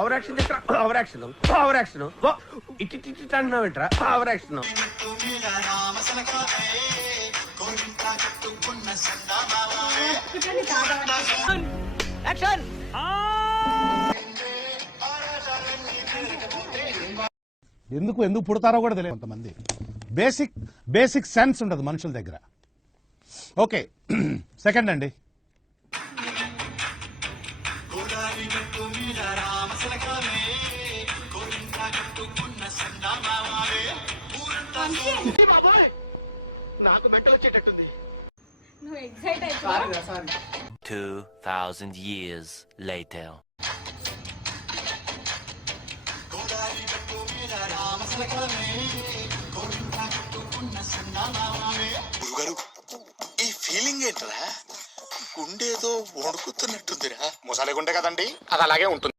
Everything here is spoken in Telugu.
Over action over action over action ఇటు అంటున్నావు ఏంట్రా ఓవర్ యాక్షన్. ఎందుకు పుడతారో కూడా తెలియదు కొంతమంది. బేసిక్ సెన్స్ ఉండదు మనుషుల దగ్గర. ఓకే, సెకండ్ అండి. నాకు మెట్టలు వచ్చేటట్టుంది. 2000 years later. గురుగారు, ఈ ఫీలింగ్ ఏంట్రా? గుండేదో వణుకుతున్నట్టుందిరా. ముసలి గుండె కదండి, అది అలాగే ఉంటుంది.